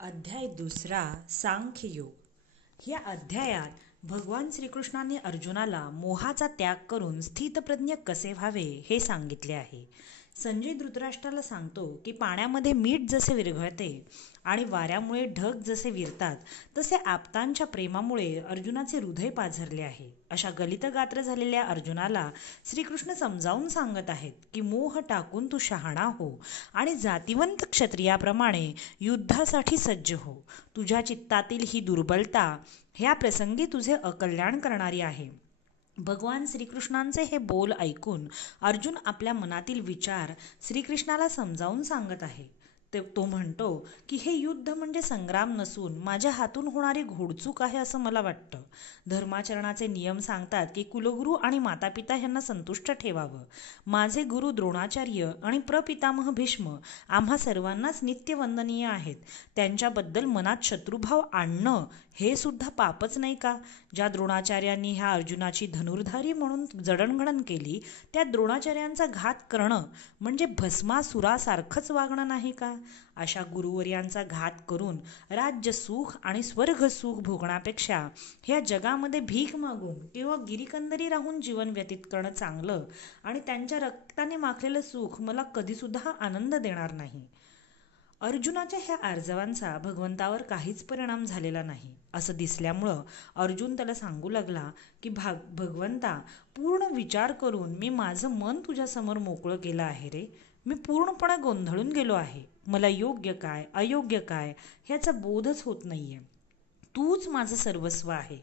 अध्याय दुसरा सांख्ययोग. या अध्यायात भगवान श्रीकृष्णाने अर्जुनाला मोहाचा त्याग करून स्थितप्रज्ञ कसे व्हावे हे सांगितले आहे. संजय धृतराष्ट्राला सांगतो की पाण्यामध्ये मीठ जसे विरघळते आणि वाऱ्यामुळे ढग जसे विरतात तसे आप्तांच्या प्रेमामुळे अर्जुनाचे हृदय पाझरले आहे. अशा गलितगात्र झालेल्या अर्जुनाला श्रीकृष्ण समजावून सांगत आहेत की मोह टाकून तू शहाणा हो आणि जातिवंत क्षत्रियाप्रमाणे युद्धासाठी सज्ज हो. तुझ्या चित्तातील ही दुर्बलता ह्या प्रसंगी तुझे अकल्याण करणारी आहे. भगवान श्रीकृष्णांचे हे बोल ऐकून अर्जुन आपल्या मनातील विचार श्रीकृष्णाला समजावून सांगत आहे. तो म्हणतो की हे युद्ध म्हणजे संग्राम नसून माझ्या हातून होणारी घोडचूक आहे असं मला वाटतं. धर्माचरणाचे नियम सांगतात की कुलगुरू आणि मातापिता यांना संतुष्ट ठेवावं. माझे गुरु द्रोणाचार्य आणि प्रपितामह भीष्म आम्हा सर्वांनाच नित्यवंदनीय आहेत. त्यांच्याबद्दल मनात शत्रुभाव आणणं हे सुद्धा पापच नाही का? ज्या द्रोणाचार्यांनी ह्या अर्जुनाची धनुर्धारी म्हणून जडणघडण केली त्या द्रोणाचार्यांचा घात करणं म्हणजे भस्मासुरासारखंच वागणं नाही का? अशा गुरुवर्यांचा घात करून राज्य सुख आणि स्वर्ग सुख भोगण्यापेक्षा ह्या जगामध्ये भीक मागून किंवा गिरीकंदरी राहून जीवन व्यतीत करणं चांगलं आणि त्यांच्या रक्ताने माखलेलं सुख मला कधीसुद्धा आनंद देणार नाही. अर्जुनाच्या ह्या आर्जवांचा भगवंतावर काहीच परिणाम झालेला नाही असं दिसल्यामुळं अर्जुन त्याला सांगू लागला की भगवंता, पूर्ण विचार करून मी माझं मन तुझ्यासमोर मोकळं केलं आहे रे. मी पूर्णपणे गोंधळून गेलो आहे. मला योग्य काय अयोग्य काय ह्याचा बोधच होत नाहीये. तूच माझं सर्वस्व आहे.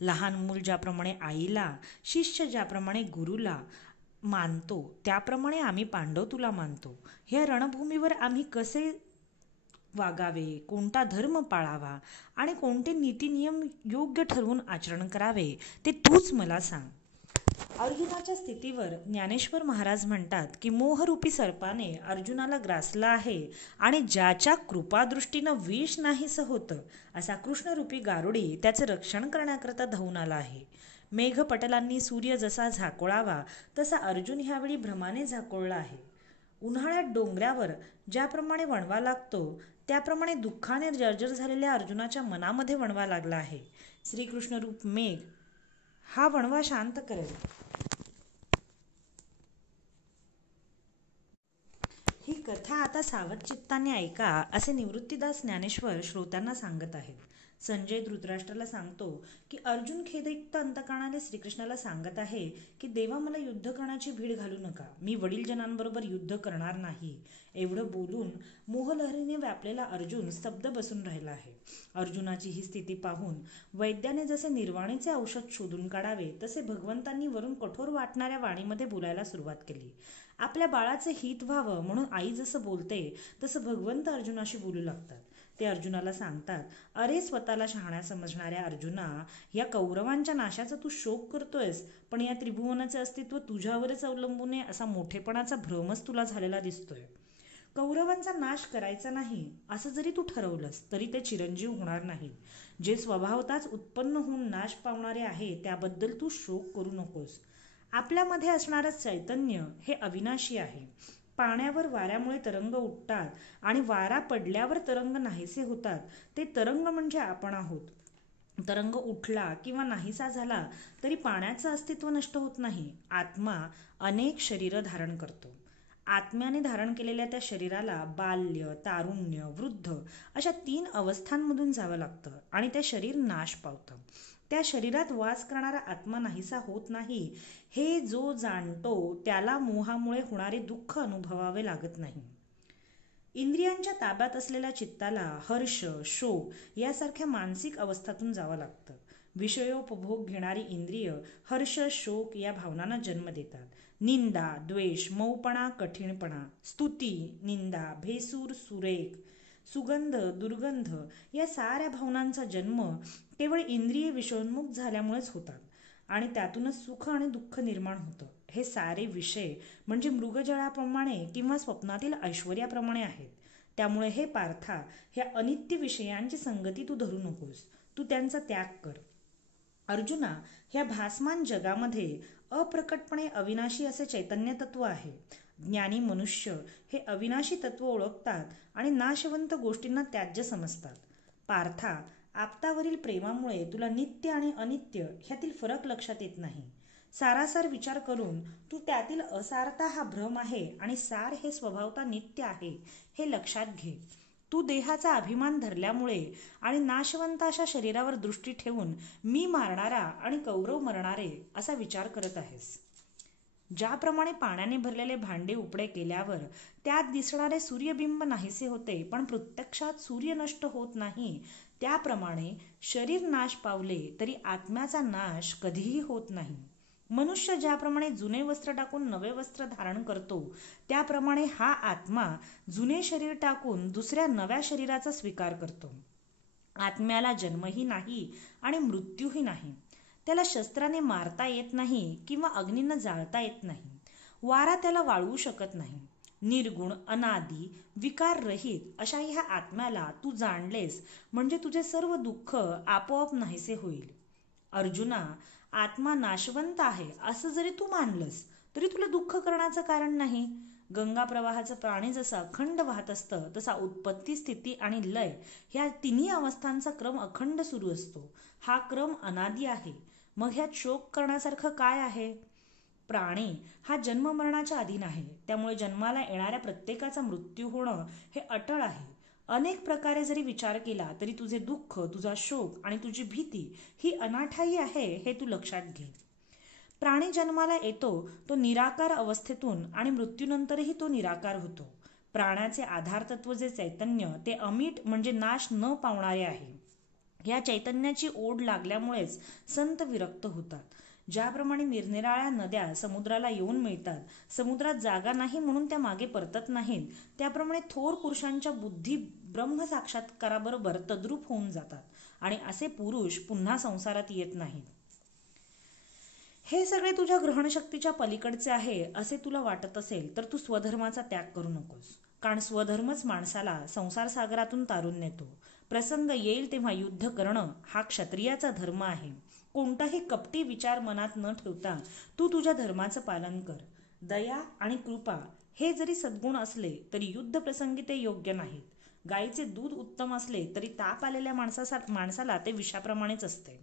लहान मूल ज्याप्रमाणे आईला, शिष्य ज्याप्रमाणे गुरुला मानतो त्याप्रमाणे आम्ही पांडव तुला मानतो. ह्या रणभूमीवर आम्ही कसे वागावे, कोणता धर्म पाळावा आणि कोणते नीतिनियम योग्य ठरवून आचरण करावे ते तूच मला सांग. अर्जुनाच्या स्थितीवर ज्ञानेश्वर महाराज म्हणतात की मोहरूपी सर्पाने अर्जुनाला ग्रासला आहे आणि ज्याच्या कृपादृष्टीनं विष नाहीसं होतं असा कृष्णरूपी गारुडी त्याचं रक्षण करण्याकरता धावून आला आहे. मेघपटलांनी सूर्य जसा झाकोळावा तसा अर्जुन ह्यावेळी भ्रमाने झाकोळला आहे. उन्हाळ्यात डोंगरावर ज्याप्रमाणे वणवा लागतो त्याप्रमाणे दुःखाने जर्जर झालेल्या अर्जुनाच्या मनामध्ये वणवा लागला आहे. श्रीकृष्ण रूप मेघ हा वणवा शांत करेल. ही कथा आता सावध चित्ताने ऐका असे निवृत्तीदास ज्ञानेश्वर श्रोत्यांना सांगत आहेत. संजय धृतराष्ट्राला सांगतो की अर्जुन खेदयुक्त अंतकरणाने श्रीकृष्णाला सांगत आहे की देवा, मला युद्ध करण्याची भीड घालू नका. मी वडीलजनांबरोबर युद्ध करणार नाही. एवढं बोलून मोहलहरीने व्यापलेला अर्जुन स्तब्ध बसून राहिला आहे. अर्जुनाची ही स्थिती पाहून वैद्याने जसे निर्वाणीचे औषध शोधून काढावे तसे भगवंतांनी वरून कठोर वाटणाऱ्या वाणीमध्ये बोलायला सुरुवात केली. आपल्या बाळाचे हित व्हावं म्हणून आई जसं बोलते तसं भगवंत अर्जुनाशी बोलू लागतात. ते अर्जुनाला सांगतात, अरे स्वतःला शहाण्या समजणाऱ्या अर्जुना, या कौरवांच्या नाशाचा तू शोक करतोयस, पण या त्रिभुवनाचे अस्तित्व तुझ्यावरच अवलंबून आहे असा मोठेपणाचा भ्रमच तुला झालेला दिसतोय. कौरवांचा नाश करायचा नाही असं जरी तू ठरवलंस तरी ते चिरंजीव होणार नाहीत. जे स्वभावताच उत्पन्न होऊन नाश पावणारे आहे त्याबद्दल तू शोक करू नकोस. आपल्यामध्ये असणारं चैतन्य हे अविनाशी आहे. पाण्यावर वाऱ्यामुळे तरंग उठतात आणि वारा पडल्यावर तरंग नाहीसे होतात. ते तरंग म्हणजे आपण आहोत. तरंग उठला किंवा नाहीसा झाला तरी पाण्याचं अस्तित्व नष्ट होत नाही. आत्मा अनेक शरीरं धारण करतो. आत्म्याने धारण केलेल्या त्या शरीराला बाल्य, तारुण्य, वृद्ध अशा 3 अवस्थांमधून जावं लागतं आणि ते शरीर नाश पावतं. त्या शरीरात वास करणारा आत्मा नाहीसा होत नाही हे जो जाणतो त्याला मोहामुळे होणारे दुःख अनुभवावे लागत नाही. इंद्रियांच्या ताब्यात असलेल्या चित्ताला हर्ष, शोक यासारख्या मानसिक अवस्थातून जावं लागतं. विषयोपभोग घेणारी इंद्रिय हर्ष, शोक या भावनांना जन्म देतात. निंदा, द्वेष, मऊपणा, कठीणपणा, स्तुती, निंदा, भेसूर, सुरेख, सुगंध, दुर्गंध या साऱ्या भावनांचा जन्म केवळ इंद्रिय विषयोन्मुख झाल्यामुळेच होतात आणि त्यातूनच सुख आणि दुःख निर्माण होतं. हे सारे विषय म्हणजे मृगजळाप्रमाणे किंवा स्वप्नातील ऐश्वर्याप्रमाणे आहेत. त्यामुळे हे पार्था, ह्या अनित्य विषयांची संगती तू धरू नकोस. तू त्यांचा त्याग कर. अर्जुना, ह्या भासमान जगामध्ये अप्रकटपणे अविनाशी असे चैतन्य तत्व आहे ज्ञानी मनुष्य हे अविनाशी तत्व ओळखतात आणि नाशवंत गोष्टींना त्याज्य समजतात. पार्था, आपतावरील प्रेमामुळे तुला नित्य आणि अनित्य ह्यातील फरक लक्षात येत नाही. सारासार विचार करून तू त्यातील असारता हा भ्रम आहे आणि सार हे स्वभावता नित्य आहे हे लक्षात घे. तू देहाचा अभिमान धरल्यामुळे आणि नाशवंत अशा शरीरावर दृष्टी ठेवून मी मारणारा आणि कौरव मरणारे असा विचार करत आहेस. ज्याप्रमाणे पाण्याने भरलेले भांडे उपडे केल्यावर त्यात दिसणारे सूर्यबिंब नाहीसे होते, पण प्रत्यक्षात सूर्य नष्ट होत नाही, त्याप्रमाणे शरीर नाश पावले तरी आत्म्याचा नाश कधीही होत नाही. मनुष्य ज्याप्रमाणे जुने वस्त्र टाकून नवे वस्त्र धारण करतो, त्याप्रमाणे हा आत्मा जुने शरीर टाकून दुसऱ्या नव्या शरीराचा स्वीकार करतो. आत्म्याला जन्मही नाही आणि मृत्यूही नाही. त्याला शस्त्राने मारता येत नाही किंवा अग्नीनं जाळता येत नाही. वारा त्याला वाळवू शकत नाही. निर्गुण, अनादी, विकाररहित अशा ह्या आत्म्याला तू जाणलेस म्हणजे तुझे सर्व दुःख आपोआप नाहीसे होईल. अर्जुना, आत्मा नाशवंत आहे असं जरी तू मानलंस तरी तुला दुःख करण्याचं कारण नाही. गंगा प्रवाहाचं पाणी जसं अखंड वाहत असतं तसा उत्पत्ती, स्थिती आणि लय ह्या तिन्ही अवस्थांचा क्रम अखंड सुरू असतो. हा क्रम अनादी आहे. मग ह्यात शोक करण्यासारखं काय आहे? प्राणी हा जन्म मरणाच्या अधीन आहे, त्यामुळे जन्माला येणाऱ्या प्रत्येकाचा मृत्यू होणं हे अटळ आहे. अनेक प्रकारे जरी विचार केला तरी तुझे दुःख, तुझा शोक आणि तुझी भीती ही अनाठायी आहे हे तू लक्षात घे. प्राणी जन्माला येतो तो निराकार अवस्थेतून आणि मृत्यूनंतरही तो निराकार होतो. प्राण्याचे आधारतत्व जे चैतन्य ते अमीट म्हणजे नाश न पावणारे आहे. या चैतन्याची ओढ लागल्यामुळेच संत विरक्त होतात. ज्याप्रमाणे निरनिराळ्या नद्या समुद्राला येऊन मिळतात, समुद्रात जागा नाही म्हणून त्या मागे परतत नाहीत, त्याप्रमाणे थोर पुरुषांच्या बुद्धी ब्रह्मसाक्षात्काराबरोबर तद्रूप होऊन जातात आणि असे पुरुष पुन्हा संसारात येत नाहीत. हे सगळे तुझ्या ग्रहणशक्तीच्या पलीकडचे आहे असे तुला वाटत असेल तर तू स्वधर्माचा त्याग करू नकोस, कारण स्वधर्मच माणसाला संसार सागरातून तारून नेतो. प्रसंग येईल तेव्हा युद्ध करणं हा क्षत्रियाचा धर्म आहे. कोणताही कपटी विचार मनात न ठेवता तू तुझ्या धर्माचं पालन कर. दया आणि कृपा हे जरी सद्गुण असले तरी युद्ध प्रसंगी ते योग्य नाहीत. गायीचे दूध उत्तम असले तरी ताप आलेल्या माणसाला ते विषाप्रमाणेच असते.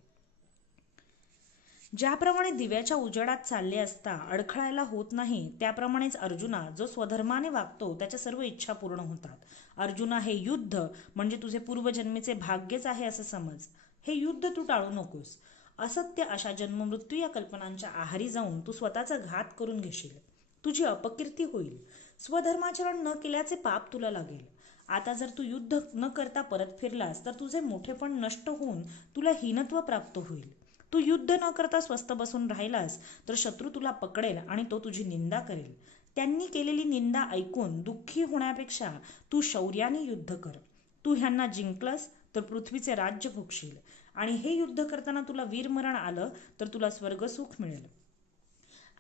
ज्याप्रमाणे दिव्याच्या उजेडात चालले असता अडखळायला होत नाही, त्याप्रमाणेच अर्जुना, जो स्वधर्माने वागतो त्याच्या सर्व इच्छा पूर्ण होतात. अर्जुना, हे युद्ध म्हणजे तुझे पूर्वजन्मीचे भाग्यच आहे असं समज. हे युद्ध तू टाळू नकोस. असत्य अशा जन्ममृत्यू या कल्पनांच्या आहारी जाऊन तू स्वतःचा घात करून घेशील. तुझी अपकीर्ती होईल. स्वधर्माचरण न केल्याचे पाप तुला लागेल. आता जर तू युद्ध न करता परत फिरलास तर तुझे मोठेपण नष्ट होऊन तुला हीनत्व प्राप्त होईल. तू युद्ध न करता स्वस्थ बसून राहिलास तर शत्रू तुला पकडेल आणि तो तुझी निंदा करेल. त्यांनी केलेली निंदा ऐकून दुःखी होण्यापेक्षा तू शौर्याने युद्ध कर. तू ह्यांना जिंकलंस तर पृथ्वीचे राज्य भोगशील आणि हे युद्ध करताना तुला वीरमरण आलं तर तुला स्वर्गसुख मिळेल.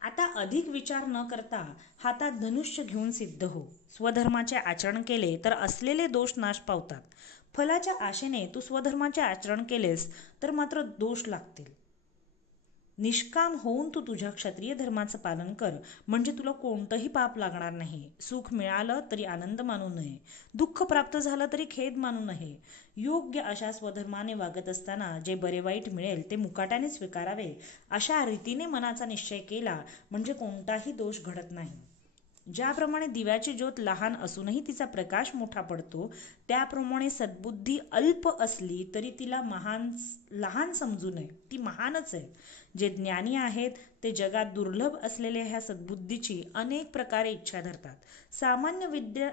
आता अधिक विचार न करता हातात धनुष्य घेऊन सिद्ध हो. स्वधर्माचे आचरण केले तर असलेले दोष नाश पावतात. फलाच्या आशेने तू स्वधर्माचे आचरण केलेस तर मात्र दोष लागतील. निष्काम होऊन तू तुझ्या क्षत्रिय धर्माचं पालन कर, म्हणजे तुला कोणतंही पाप लागणार नाही. सुख मिळालं तरी आनंद मानू नये, दुःख प्राप्त झालं तरी खेद मानू नये. योग्य अशा स्वधर्माने वागत असताना जे बरे वाईट मिळेल ते मुकाट्याने स्वीकारावे, अशा रीतीने मनाचा निश्चय केला म्हणजे कोणताही दोष घडत नाही. ज्याप्रमाणे दिव्याची ज्योत लहान असूनही तिचा प्रकाश मोठा पडतो, त्याप्रमाणे सद्बुद्धी अल्प असली तरी तिला लहान समजू नये, ती महानच आहे. जे ज्ञानी आहेत ते जगात दुर्लभ असलेल्या ह्या सद्बुद्धीची अनेक प्रकारे इच्छा धरतात. सामान्य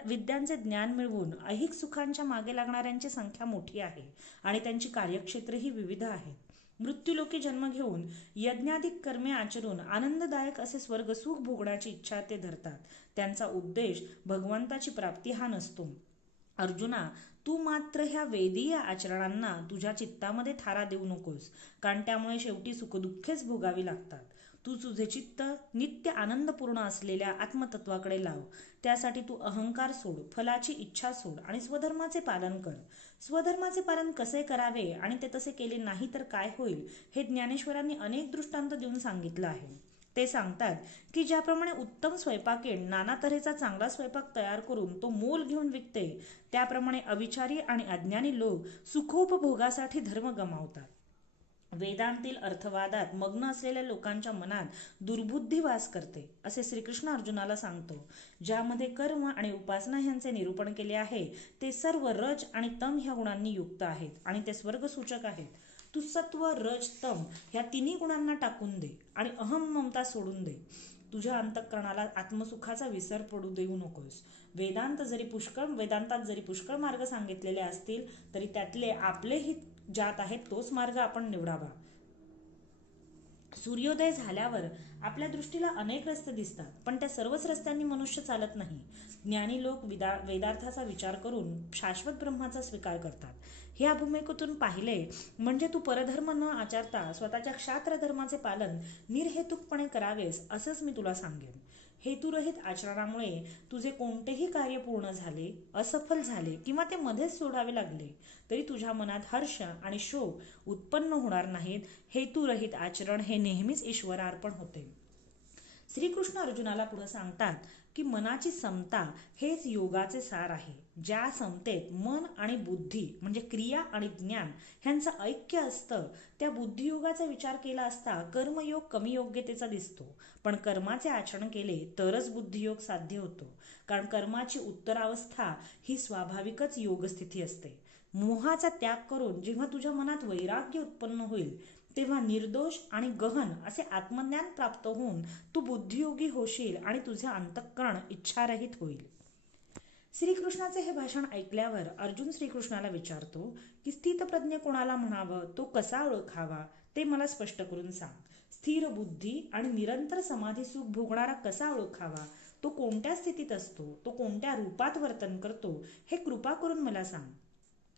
विद्यांचे ज्ञान मिळवून ऐहिक सुखांच्या मागे लागणाऱ्यांची संख्या मोठी आहे आणि त्यांची कार्यक्षेत्रही विविध आहेत. मृत्यूलोकी जन्म घेऊन यज्ञाधिक कर्मे आचरून आनंददायक असे स्वर्गसुख भोगण्याची इच्छा ते धरतात. त्यांचा उद्देश भगवंताची प्राप्ती हा नसतो. अर्जुना, तू मात्र ह्या वेदीय आचरणांना तुझ्या चित्तामध्ये थारा देऊ नकोस, कारण त्यामुळे शेवटी सुखदुःखेच भोगावी लागतात. तू तुझे चित्त नित्य आनंदपूर्ण असलेल्या आत्मतत्वाकडे लाव. त्यासाठी तू अहंकार सोड, फलाची इच्छा सोड आणि स्वधर्माचे पालन कर. स्वधर्माचे पालन कसे करावे आणि ते तसे केले नाही तर काय होईल हे ज्ञानेश्वरांनी अनेक दृष्टांत देऊन सांगितलं आहे. ते सांगतात की ज्याप्रमाणे उत्तम स्वयंपाकीण नाना तऱ्हेचा चांगला स्वयंपाक तयार करून तो मोल घेऊन विकते, त्याप्रमाणे अविचारी आणि अज्ञानी लोक सुखोपभोगासाठी धर्म गमावतात. वेदांतील अर्थवादात मग्न असलेल्या लोकांच्या मनात दुर्बुद्धी वास करते असे श्रीकृष्ण अर्जुनाला सांगतो. ज्यामध्ये कर्म आणि उपासना यांचे निरूपण केले आहे ते सर्व रज आणि तम ह्या गुणांनी युक्त आहेत आणि ते स्वर्गसूचक आहेत. तू सत्व, रज, तम ह्या तिन्ही गुणांना टाकून दे आणि अहम ममता सोडून दे. तुझ्या अंतःकरणाला आत्मसुखाचा विसर पडू देऊ नकोस. वेदांतात जरी पुष्कळ मार्ग सांगितलेले असतील तरी त्यातले आपले हित ज्यात आहेत तोच मार्ग आपण निवडावा. सूर्योदय झाल्यावर आपल्या दृष्टीला अनेक रस्ते दिसतात, पण त्या सर्वच रस्त्यांनी मनुष्य चालत नाही. ज्ञानी लोक वेदार्थाचा विचार करून शाश्वत ब्रह्माचा स्वीकार करतात. ह्या भूमिकेतून पाहिले म्हणजे तू परधर्म न आचरता स्वतःच्या क्षात्र धर्माचे पालन निर्हेतुकपणे करावेस असंच मी तुला सांगेन. हेतुरहित आचरणामुळे तुझे कोणतेही कार्य पूर्ण झाले, असफल झाले किंवा ते मध्येच सोडावे लागले तरी तुझ्या मनात हर्ष आणि शोक उत्पन्न होणार नाहीत. हेतुरहित आचरण हे नेहमीच ईश्वरार्पण होते. श्रीकृष्ण अर्जुनाला पुढे सांगतात की मनाची समता हेच योगाचे सार आहे. ज्या समतेत मन आणि बुद्धी म्हणजे क्रिया आणि ज्ञान ह्यांचं ऐक्य असतं त्या बुद्धियोगाचा विचार केला असता कर्मयोग कमी योग्यतेचा दिसतो. पण कर्माचे आचरण केले तरच बुद्धियोग साध्य होतो, कारण कर्माची उत्तरावस्था ही स्वाभाविकच योगस्थिती असते. मोहाचा त्याग करून जेव्हा तुझ्या मनात वैराग्य उत्पन्न होईल तेव्हा निर्दोष आणि गहन असे आत्मज्ञान प्राप्त होऊन तू बुद्धियोगी होशील आणि तुझे अंतःकरण इच्छारहित होईल. श्रीकृष्णाचे हे भाषण ऐकल्यावर अर्जुन श्रीकृष्णाला विचारतो की स्थितप्रज्ञ कोणाला म्हणावं, तो कसा ओळखावा ते मला स्पष्ट करून सांग. स्थिर बुद्धी आणि निरंतर समाधी सुख भोगणारा कसा ओळखावा, तो कोणत्या स्थितीत असतो, तो कोणत्या रूपात वर्तन करतो हे कृपा करून मला सांग.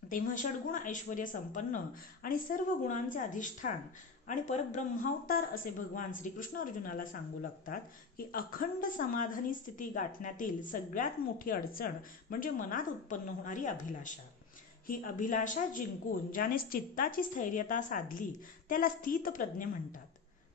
तेव्हा षड्गुण ऐश्वर्य संपन्न आणि सर्व गुणांचे अधिष्ठान आणि परब्रह्मावतार असे भगवान श्रीकृष्ण अर्जुनाला सांगू लागतात की अखंड समाधानी स्थिती गाठण्यातील सगळ्यात मोठी अडचण म्हणजे मनात उत्पन्न होणारी अभिलाषा. ही अभिलाषा जिंकून ज्याने चित्ताची स्थैर्यता साधली त्याला स्थितप्रज्ञ म्हणतात.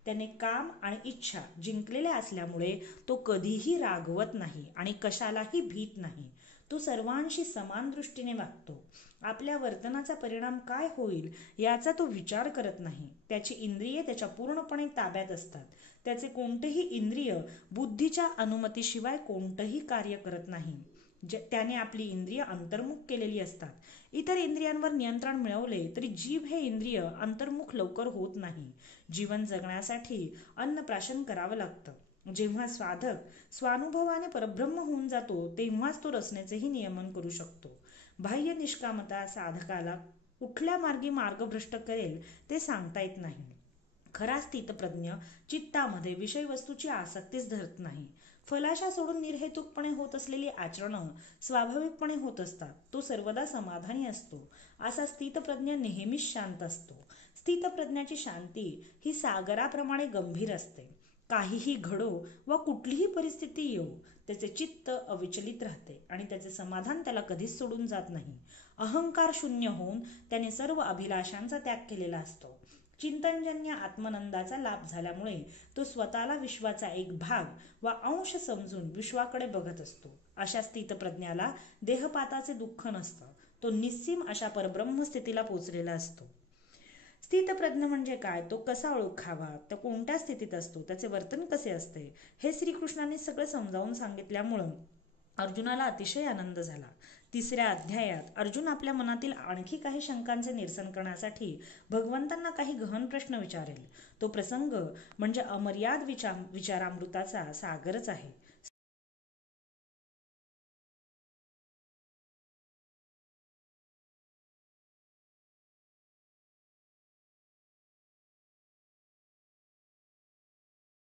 त्याने काम आणि इच्छा जिंकलेल्या असल्यामुळे तो कधीही रागवत नाही आणि कशालाही भीत नाही. तो सर्वांशी समान दृष्टीने वागतो. आपल्या वर्तनाचा परिणाम काय होईल याचा तो विचार करत नाही. त्याची इंद्रिये त्याच्या पूर्णपणे ताब्यात असतात. त्याचे कोणतेही इंद्रिय बुद्धीच्या अनुमतीशिवाय कोणतंही कार्य करत नाही. त्याने आपली इंद्रिय अंतर्मुख केलेली असतात. इतर इंद्रियांवर नियंत्रण मिळवले तरी जीव हे इंद्रिय अंतर्मुख लवकर होत नाही. जीवन जगण्यासाठी अन्नप्राशन करावं लागतं. जेव्हा साधक स्वानुभवाने परब्रह्म होऊन जातो तेव्हाच तो रचनेचेही नियमन करू शकतो. बाह्य निष्कामता साधकाला कुठल्या मार्गी मार्गभ्रष्ट करेल ते सांगता येत नाही. खरा स्थितप्रज्ञ चित्तामध्ये विषय वस्तूची आसक्तीच धरत नाही. फलाशा सोडून निर्हेतुकपणे होत असलेली आचरणं स्वाभाविकपणे होत असतात. तो सर्वदा समाधानी असतो. असा स्थितप्रज्ञ नेहमीच शांत असतो. स्थितप्रज्ञाची शांती ही सागराप्रमाणे गंभीर असते. काहीही घडो व कुठलीही परिस्थिती येऊ त्याचे चित्त अविचलित राहते आणि त्याचे समाधान त्याला कधीच सोडून जात नाही. अहंकार शून्य होऊन त्याने सर्व अभिलाषांचा त्याग केलेला असतो. चिंतनजन्य आत्मनंदाचा लाभ झाल्यामुळे तो स्वतःला विश्वाचा एक भाग व अंश समजून विश्वाकडे बघत असतो. अशा स्थितप्रज्ञाला देहपाताचे दुःख नसतं. तो निस्सीम अशा परब्रह्म स्थितीला पोचलेला असतो. स्थितप्रज्ञ म्हणजे काय, तो कसा ओळखावा, तो कोणत्या स्थितीत असतो, त्याचे वर्तन कसे असते हे श्रीकृष्णाने सगळं समजावून सांगितल्यामुळं अर्जुनाला अतिशय आनंद झाला. 3ऱ्या अध्यायात अर्जुन आपल्या मनातील आणखी काही शंकांचे निरसन करण्यासाठी भगवंतांना काही गहन प्रश्न विचारेल. तो प्रसंग म्हणजे अमर्याद विचारामृताचा सागरच आहे.